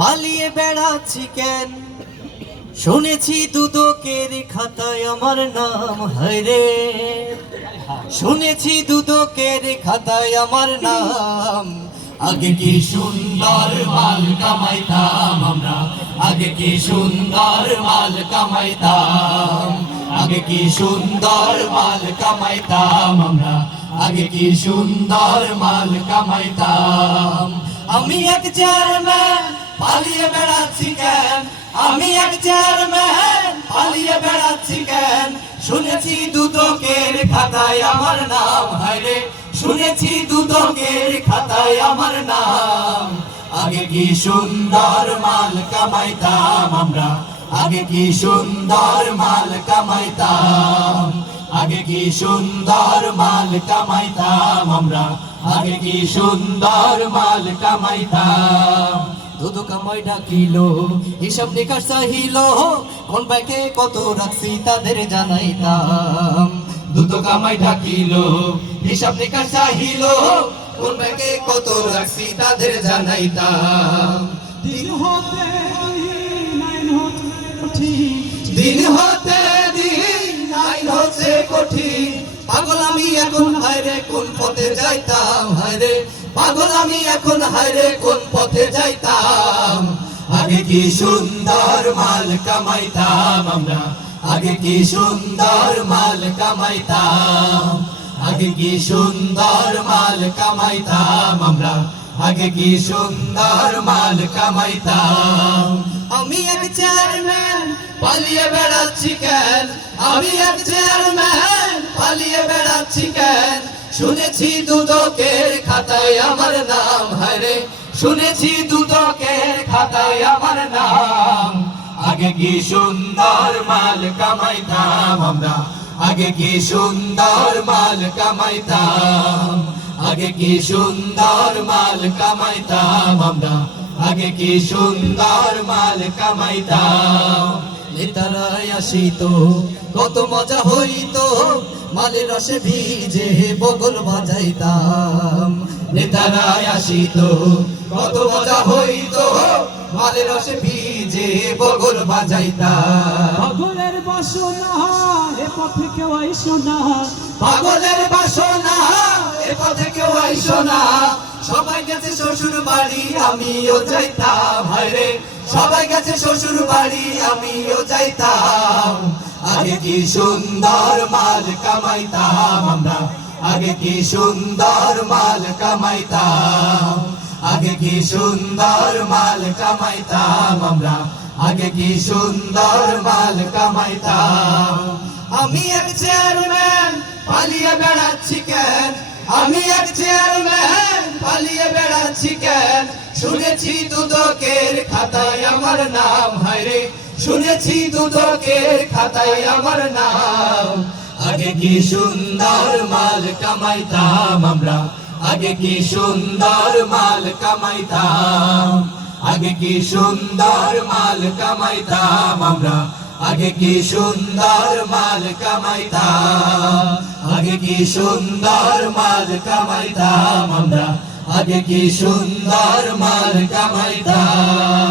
পালিয়ে বেড়াচ্ছি কেন? শুনেছি দুদকের খাতায় আমার নাম, হায়রে শুনেছি দুদকের খাতায় আমার নাম। আগে কি সুন্দর মাল কামাইতাম আমরা, আগে কি সুন্দর মাল কামাইতাম, আগে কি সুন্দর মাল কামাইতাম আমরা, আগে কি সুন্দর মাল কামাইতাম। আমি এক চেয়ারম্যান পালিয়ে বেড়াচ্ছি কেন? আমি এক চেয়ারম্যান পালিয়ে বেড়াচ্ছি কেন? শুনেছি দুদকের খাতায় আমার নাম, হায়রে শুনেছি দুদকের খাতায় আমার নাম। আগে কি সুন্দর মাল কামাইতাম আমরা, আগে কি সুন্দর মাল কামাইতাম, আগে কি সুন্দর মাল কামাইতাম আমরা, আগে কি সুন্দর মাল কামাইতাম। দুদক আমায় ডাকিলো, হিসাব নিকাশ চাহিলো, কোন ব্যাংকে কত রাখছি তাদের জানাইতাম। দুদক আমায় ডাকিলো, হিসাব নিকাশ চাহিলো, কোন ব্যাংকে কত রাখছি তাদের জানাইতাম। দিন হতে দিন হতে দিন আইন হচ্ছে কঠিন, পাগল আমি এখন হায়রে কোন পথে যাইতাম, হায়রে পাগল আমি এখন হায়রে কোন পথে যাইতাম। আগে কি সুন্দর মাল কামাইতাম আমরা, আগে কি সুন্দর মাল কামাইতাম, আগে কি সুন্দর মাল কামাইতাম আমরা, আগে কি সুন্দর মাল কামাইতাম। আমি এক চেয়ারম্যান পালিয়ে বেড়াচ্ছি কেন? আমি এক চেয়ারম্যান পালিয়ে বেড়াচ্ছি কেন? শুনেছি দুদকের খাতায় আমার নাম, হায়রে শুনেছি দুদকের খাতায় আমার নাম। আগে কি সুন্দর মাল কামাইতাম আমরা, আগে কি সুন্দর মাল কামাইতাম, আগে কি সুন্দর মাল কামাইতাম আমরা, আগে কি সুন্দর মাল কামাইতাম। নেতারা আসিত কত মজা হইতো, মালের রসে ভিজে বগল বাজাইতাম। নেতারা আসিত কত মজা হইতো, মালের রসে ভিজে বগল বাজাইতাম। পাগলের বাসনা এ পথে কেউ আইসো না, পাগলের বাসনা এ পথে কেউ আইসো না। সবাই গেছে শ্বশুর বাড়ি আমিও যাইতাম, হায়রে সবাই গেছে শ্বশুর বাড়ি আমিও যাইতাম। আগে কি সুন্দর মাল কামাইতাম আমরা, আগে কি সুন্দর মাল কামাইতাম, আগে কি সুন্দর মাল কামাইতাম আমরা, আগে কি সুন্দর মাল কামাইতাম। আমি এক চেয়ারম্যান পালিয়ে বেড়াচ্ছি কেন? আমি এক চেয়ারম্যান পালিয়ে বেড়াচ্ছি কেন? শুনেছি দুদকের খাতায় আমার নাম, হায়রে শুনেছি দুদকের খাতায় আমার নাম। আগে কি সুন্দর মাল কামাইতাম আমরা, আগে কি সুন্দর মাল কামাইতাম, আগে কি সুন্দর মাল কামাইতাম আমরা, আগে কি সুন্দর মাল কামাইতাম, আগে কি সুন্দর মাল কামাইতাম আমরা, আগে কি সুন্দর মাল কামাইতাম।